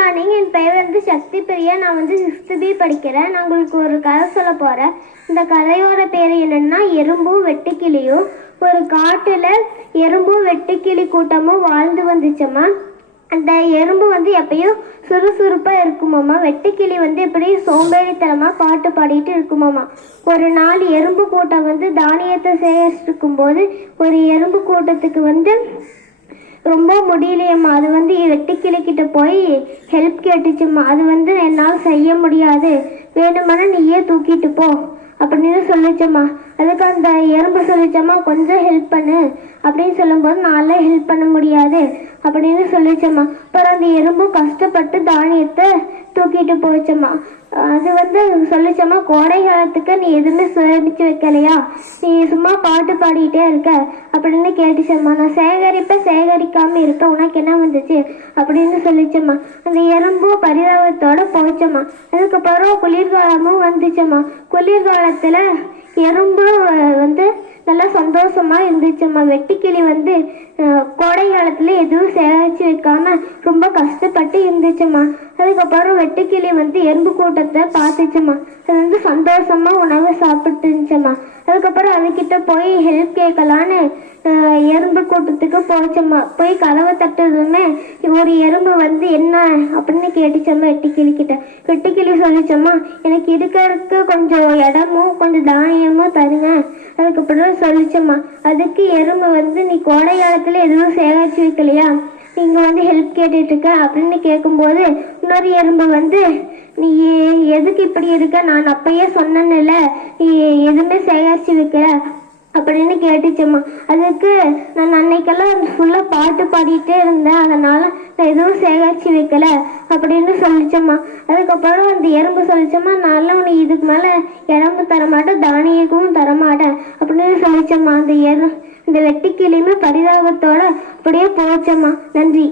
Morning. என் பெயர் சக்தி பிரியா. நான் 6th B படிக்கிறேன். நான் உங்களுக்கு ஒரு கதை சொல்ல போகிறேன். இந்த கதையோட பேர் என்னன்னா எறும்பும் வெட்டுக்கிளியும். ஒரு காட்டுல எறும்பும் வெட்டுக்கிளி கூட்டமும் வாழ்ந்து வந்துச்சம்மா. அந்த எறும்பு எப்பயும் சுறுசுறுப்பா இருக்குமாம்மா. வெட்டுக்கிளி எப்படியும் சோம்பேறித்தனமா பாட்டு பாடிட்டு இருக்குமாம்மா. ஒரு நாள் எறும்பு கூட்டம் தானியத்தை சேகரிச்சிருக்கும் போது ஒரு எறும்பு கூட்டத்துக்கு ரொம்ப முடியலையம்மா. அது வெட்டுக்கிளிக்கிட்ட போய் ஹெல்ப் கேட்டுச்சும்மா. அது என்னால் செய்ய முடியாது, வேணுமானா நீயே தூக்கிட்டு போ அப்படின்னு சொல்லிச்சம்மா. அதுக்கு அந்த எறும்பு சொல்லிச்சம்மா, கொஞ்சம் ஹெல்ப் பண்ணு அப்படின்னு சொல்லும்போது நான்ல ஹெல்ப் பண்ண முடியாது அப்படின்னு சொல்லிச்சம்மா. அப்புறம் அந்த எறும்பு கஷ்டப்பட்டு தானியத்தை தூக்கிட்டு போச்சம்மா. அது சொல்லிச்சம்மா, கோடை காலத்துக்கு நீ எதுவுமே சேமிச்சு வைக்கலையா, நீ சும்மா பாட்டு பாடிட்டே இருக்க அப்படின்னு கேட்டுச்சம்மா. நான் சேகரிக்காம இருக்க, உனக்கு என்ன வந்துச்சு அப்படின்னு சொல்லிச்சம்மா. அந்த எறும்பு பரிதாபத்தோட போச்சம்மா. அதுக்கப்புறம் குளிர்காலமும் வந்துச்சம்மா. குளிர்காலத்துல எறும்பு நல்லா சந்தோஷமா இருந்துச்சும்மா. வெட்டுக்கிளி கோடை காலத்துல எதுவும் சேகரிச்சு வைக்காம ரொம்ப கஷ்டப்பட்டு இருந்துச்சும்மா. அதுக்கப்புறம் வெட்டுக்கிளி எறும்பு கூட்டத்தை பார்த்துச்சும்மா. அது சந்தோஷமா உணவை சாப்பிட்டு இருந்துச்சும்மா. அதுக்கப்புறம் அதுக்கிட்ட போய் ஹெல்ப் கேட்கலான்னு எறும்பு கூட்டத்துக்கு போச்சம்மா. போய் கதவை தட்டுறதுமே ஒரு எறும்பு என்ன அப்படின்னு கேட்டுச்சம்மா வெட்டுக்கிளி கிட்ட. வெட்டுக்கிளி சொல்லிச்சம்மா, எனக்கு இருக்கிறதுக்கு கொஞ்சம் இடமும் கொஞ்சம் தானியமும் தருங்க அதுக்கப்புறம் சொல்லிச்சம்மா. அதுக்கு எறும்பு நீ கோடை காலத்துல எதுவும் சேகரிச்சு வைக்கலையா, நீங்க ஹெல்ப் கேட்டுட்டு இருக்க அப்படின்னு கேட்கும்போது இன்னொரு எறும்பு நீ எதுக்கு இப்படி இருக்க, நான் அப்பயே சொன்னேன்ல நீ எதுவுமே சேகரிச்சு வைக்கல அப்படின்னு கேட்டுச்சம்மா. அதுக்கு நான் அன்னைக்கெல்லாம் ஃபுல்லா பாட்டு பாடிட்டே இருந்தேன், அதனால நான் எதுவும் சேகரிச்சு வைக்கல அப்படின்னு சொல்லிச்சம்மா. அதுக்கப்புறம் அந்த எறும்பு சொல்லிச்சம்மா, நான் உனக்கு இதுக்கு மேல இடம்பு தரமாட்டேன், தானியக்கும் தரமாட்டேன் அப்படின்னு சொல்லிச்சம்மா. அந்த வெட்டுக்கிளியுமே பரிதாபத்தோட அப்படியே போச்சம்மா. நன்றி.